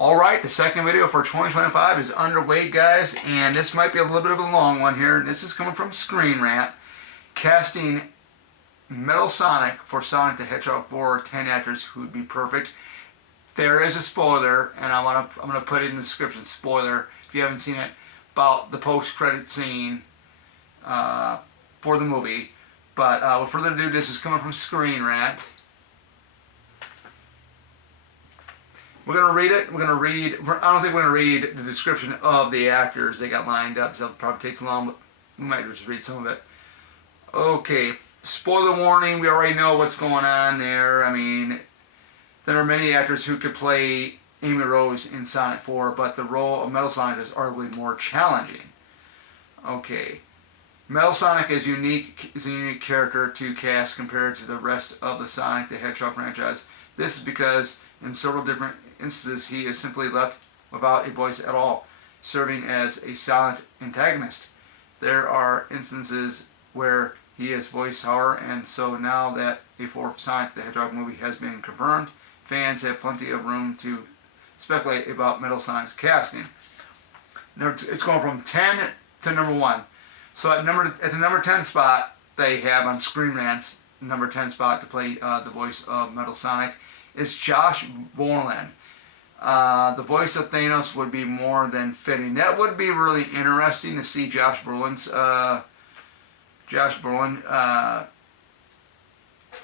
Alright, the second video for 2025 is underway, guys, and this might be a little bit of a long one here. This is coming from Screen Rant, casting Metal Sonic for Sonic the Hedgehog 4, 10 actors who would be perfect. There is a spoiler, and I'm gonna put it in the description, spoiler, if you haven't seen it, about the post-credit scene for the movie. But without further ado, this is coming from Screen Rant. We're going to read it. I don't think we're going to read the description of the actors. They got lined up, so it'll probably take too long, but we might just read some of it. Okay, spoiler warning. We already know what's going on there. I mean, there are many actors who could play Amy Rose in Sonic 4, but the role of Metal Sonic is arguably more challenging. Okay. Metal Sonic is a unique character to cast compared to the rest of the Sonic the Hedgehog franchise. This is because in several different instances he is simply left without a voice at all, serving as a silent antagonist. There are instances where he is voiced, however, and so now that a fourth Sonic the Hedgehog movie has been confirmed, fans have plenty of room to speculate about Metal Sonic's casting. It's going from 10 to number 1. So at the number 10 spot, they have on Screen Rant's number 10 spot to play the voice of Metal Sonic is Josh Brolin. The voice of Thanos would be more than fitting. That would be really interesting to see Josh Brolin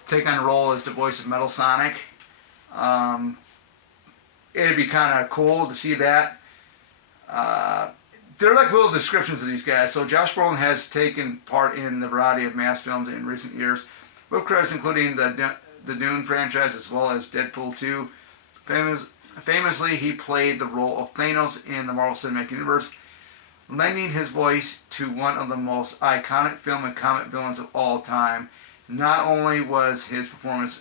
take on the role as the voice of Metal Sonic. It'd be kind of cool to see that. They're like little descriptions of these guys. So Josh Brolin has taken part in a variety of mass films in recent years, with credits including the Dune franchise as well as Deadpool 2. Famously, he played the role of Thanos in the Marvel Cinematic Universe, lending his voice to one of the most iconic film and comic villains of all time. Not only was his performance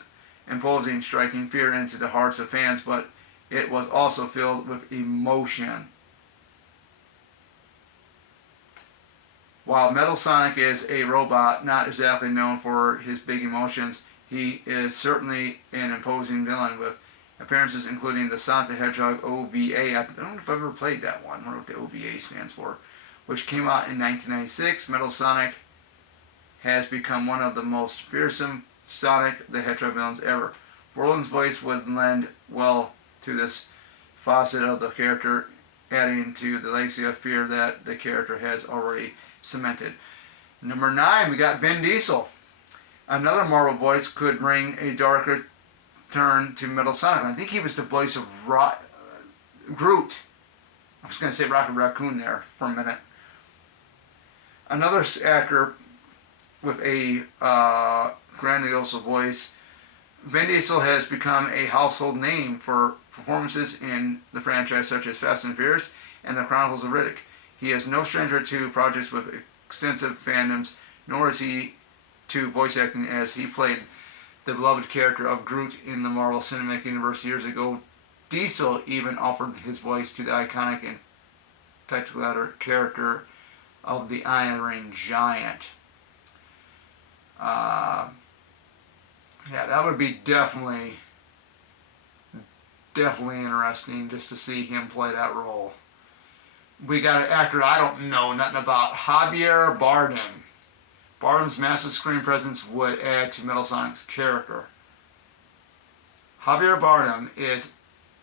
imposing, striking fear into the hearts of fans, but it was also filled with emotion. While Metal Sonic is a robot not exactly known for his big emotions, he is certainly an imposing villain with appearances including the Sonic the Hedgehog OVA. I don't know if I've ever played that one. I wonder what the OVA stands for. Which came out in 1996. Metal Sonic has become one of the most fearsome Sonic the Hedgehog villains ever. Brolin's voice would lend well to this facet of the character, adding to the legacy of fear that the character has already cemented. Number 9, we got Vin Diesel. Another Marvel voice could bring a darker turn to Metal Sonic. I think he was the voice of Groot. I was going to say Rocket Raccoon there for a minute. Another actor with a grandiose voice. Vin Diesel has become a household name for performances in the franchise such as Fast and Furious and The Chronicles of Riddick. He is no stranger to projects with extensive fandoms, nor is he to voice acting, as he played the beloved character of Groot in the Marvel Cinematic Universe years ago. Diesel even offered his voice to the iconic and spectacular character of the Iron Giant. Yeah, that would be definitely interesting just to see him play that role. We got an actor I don't know nothing about, Javier Bardem. Bardem's massive screen presence would add to Metal Sonic's character. Javier Bardem is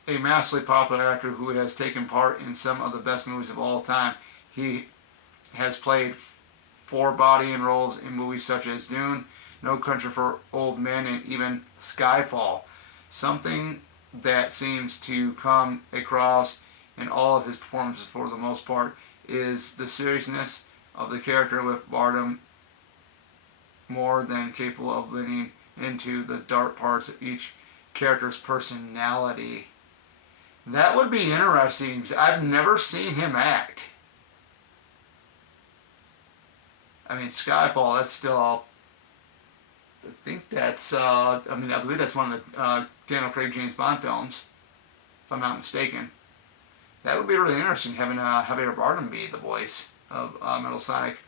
a massively popular actor who has taken part in some of the best movies of all time. He has played four-body roles in movies such as Dune, No Country for Old Men, and even Skyfall. Something that seems to come across in all of his performances for the most part is the seriousness of the character, with Bardem more than capable of leaning into the dark parts of each character's personality. That would be interesting because I've never seen him act. I mean, Skyfall, that's still, I think that's, I believe that's one of the Daniel Craig James Bond films, if I'm not mistaken. That would be really interesting, having Javier Bardem be the voice of Metal Sonic.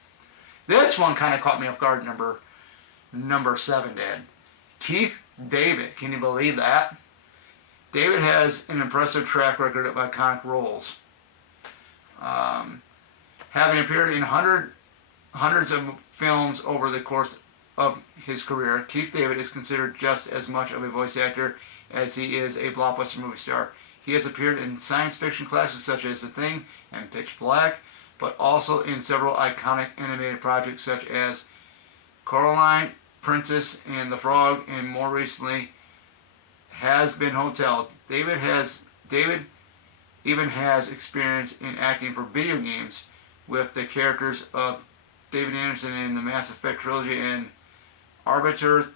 This one kind of caught me off guard, number 7 did. Keith David, can you believe that? David has an impressive track record of iconic roles. Um, Having appeared in hundreds of films over the course of his career, Keith David is considered just as much of a voice actor as he is a blockbuster movie star. He has appeared in science fiction classics such as The Thing and Pitch Black, but also in several iconic animated projects such as Coraline, Princess and the Frog, and more recently Has Been Hotel. David even has experience in acting for video games with the characters of David Anderson in the Mass Effect trilogy and Arbiter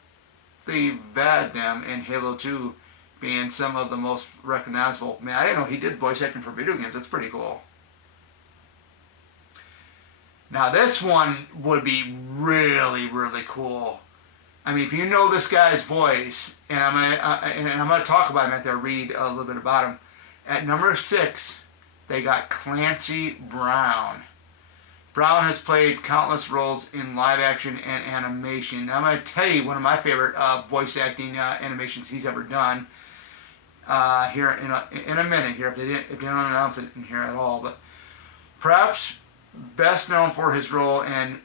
the Vadem in Halo 2 being some of the most recognizable. Man, I didn't know he did voice acting for video games. That's pretty cool. Now this one would be really, really cool. I mean, if you know this guy's voice, and I'm gonna talk about him after I read a little bit about him. At number 6, they got Clancy Brown. Brown has played countless roles in live action and animation. Now, I'm going to tell you one of my favorite voice acting animations he's ever done here in a minute here, if they don't announce it in here at all. But perhaps best known for his role as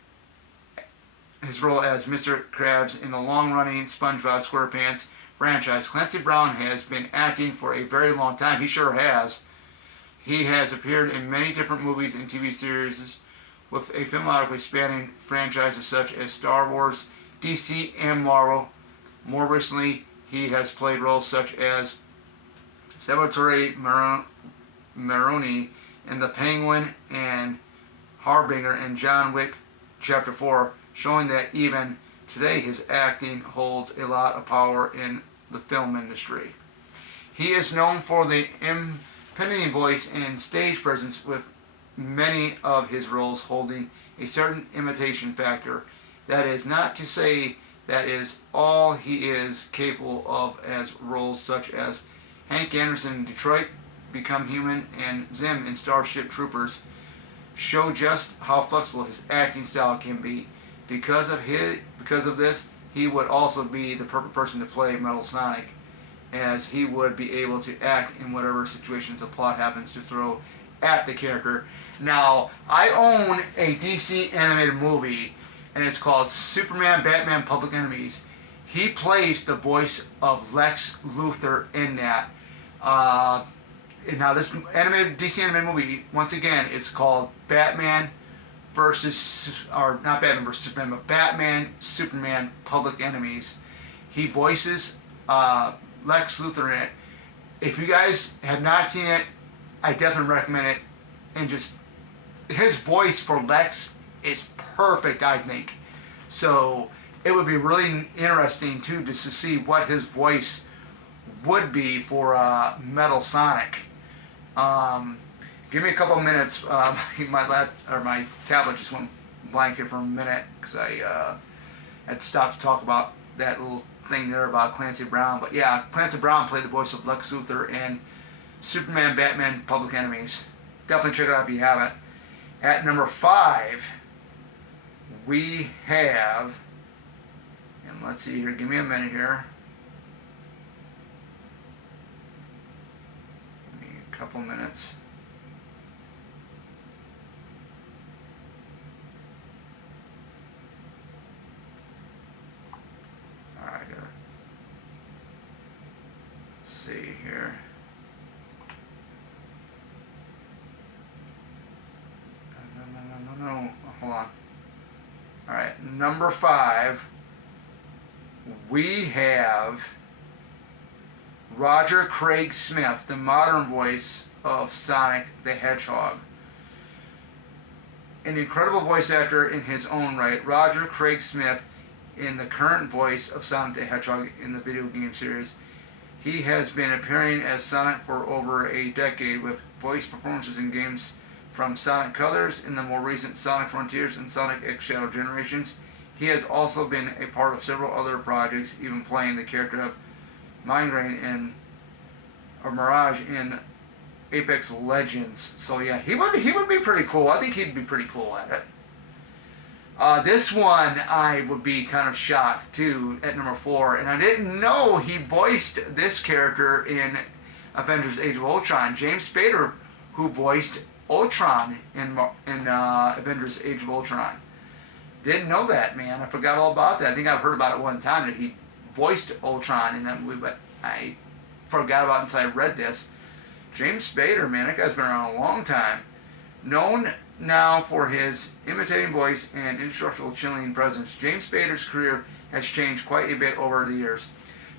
Mr. Krabs in the long-running SpongeBob SquarePants franchise, Clancy Brown has been acting for a very long time. He sure has. He has appeared in many different movies and TV series with a filmography spanning franchises such as Star Wars, DC, and Marvel. More recently, he has played roles such as Salvatore Maroni in The Penguin and Harbinger in John Wick Chapter 4, showing that even today his acting holds a lot of power in the film industry. He is known for the impending voice and stage presence, with many of his roles holding a certain imitation factor. That is not to say that is all he is capable of, as roles such as Hank Anderson in Detroit, Become Human, and Zim in Starship Troopers show just how flexible his acting style can be. Because of this, he would also be the perfect person to play Metal Sonic, as he would be able to act in whatever situations the plot happens to throw at the character. Now, I own a DC animated movie, and it's called Superman, Batman, Public Enemies. He plays the voice of Lex Luthor in that. Now, this DC animated movie, once again, it's called Batman versus, or not Batman versus Superman, but Batman, Superman, Public Enemies. He voices Lex Luthor in it. If you guys have not seen it, I definitely recommend it. And just, his voice for Lex is perfect, I think. So it would be really interesting too, just to see what his voice would be for Metal Sonic. Give me a couple minutes. My tablet just went blank here for a minute because I had stopped to talk about that little thing there about Clancy Brown. But yeah, Clancy Brown played the voice of Lex Luthor in Superman, Batman, Public Enemies. Definitely check it out if you haven't. At number 5, we have, and let's see here, give me a minute here. Give me a couple minutes. Alright, I gotta see here. No, hold on. Alright, number 5, we have Roger Craig Smith, the modern voice of Sonic the Hedgehog. An incredible voice actor in his own right, Roger Craig Smith, in the current voice of Sonic the Hedgehog in the video game series. He has been appearing as Sonic for over a decade, with voice performances in games from Sonic Colors in the more recent Sonic Frontiers and Sonic X Shadow Generations. He has also been a part of several other projects, even playing the character of Migraine or Mirage in Apex Legends. So yeah, he would be pretty cool. I think he'd be pretty cool at it. This one I would be kind of shocked too at number 4, and I didn't know he voiced this character in Avengers Age of Ultron. James Spader, who voiced Ultron in Avengers Age of Ultron. Didn't know that, man. I forgot all about that. I think I've heard about it one time that he voiced Ultron in that movie, but I forgot about it until I read this. James Spader, man, that guy's been around a long time. Known now for his imitating voice and indestructible chilling presence, James Spader's career has changed quite a bit over the years.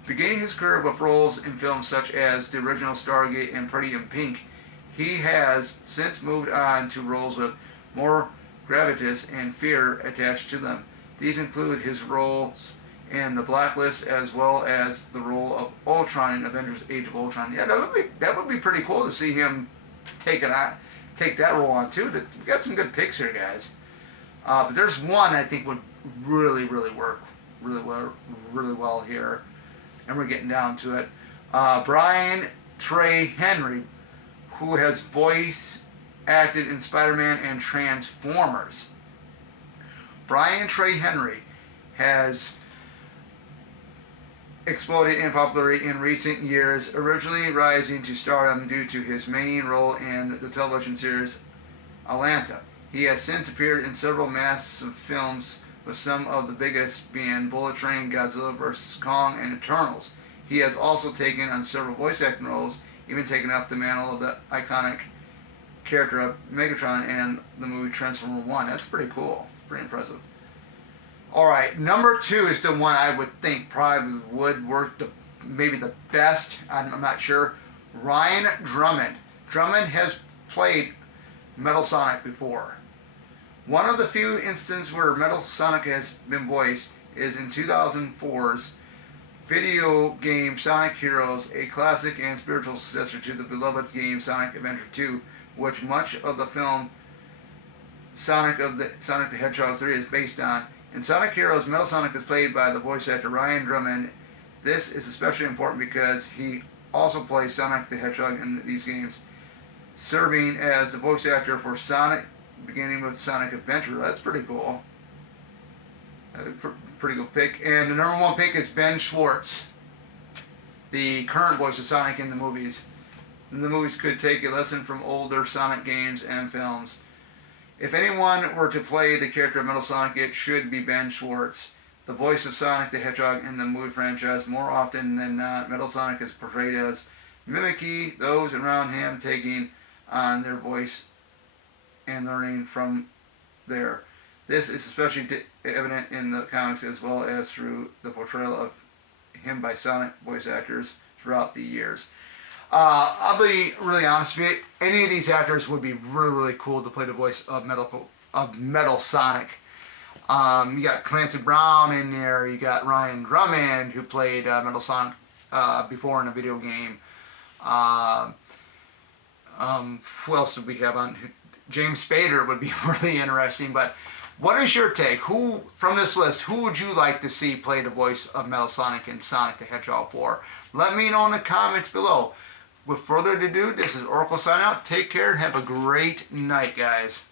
Beginning his career with roles in films such as the original Stargate and Pretty in Pink, he has since moved on to roles with more gravitas and fear attached to them. These include his roles in The Blacklist as well as the role of Ultron in Avengers Age of Ultron. Yeah, that would be pretty cool to see him take that role on too. We got some good picks here, guys. But there's one I think would really work really well here, and we're getting down to it. Brian Trey Henry, who has voice acted in Spider-Man and Transformers. Brian Trey Henry has exploded in popularity in recent years, originally rising to stardom due to his main role in the television series Atlanta. He has since appeared in several massive films, with some of the biggest being Bullet Train, Godzilla vs. Kong, and Eternals. He has also taken on several voice acting roles, even taking up the mantle of the iconic character of Megatron in the movie Transformers 1. That's pretty cool. It's pretty impressive. Alright, number 2 is the one I would think probably would work maybe the best. I'm not sure. Ryan Drummond. Drummond has played Metal Sonic before. One of the few instances where Metal Sonic has been voiced is in 2004's video game Sonic Heroes, a classic and spiritual successor to the beloved game Sonic Adventure 2, which much of the film Sonic the Hedgehog 3 is based on. In Sonic Heroes, Metal Sonic is played by the voice actor Ryan Drummond. This is especially important because he also plays Sonic the Hedgehog in these games, serving as the voice actor for Sonic, beginning with Sonic Adventure. That's pretty cool. Pretty good pick. And the number 1 pick is Ben Schwartz, the current voice of Sonic in the movies. And the movies could take a lesson from older Sonic games and films. If anyone were to play the character of Metal Sonic, it should be Ben Schwartz, the voice of Sonic the Hedgehog in the movie franchise. More often than not, Metal Sonic is portrayed as mimicking those around him, taking on their voice and learning from there. This is especially evident in the comics as well as through the portrayal of him by Sonic voice actors throughout the years. I'll be really honest with you. Any of these actors would be really cool to play the voice of Metal Sonic. You got Clancy Brown in there. You got Ryan Drummond, who played Metal Sonic before in a video game. Who else did we have on? James Spader would be really interesting. But what is your take? Who from this list? Who would you like to see play the voice of Metal Sonic in Sonic the Hedgehog 4? Let me know in the comments below. With further ado, this is Oracle signing out. Take care and have a great night, guys.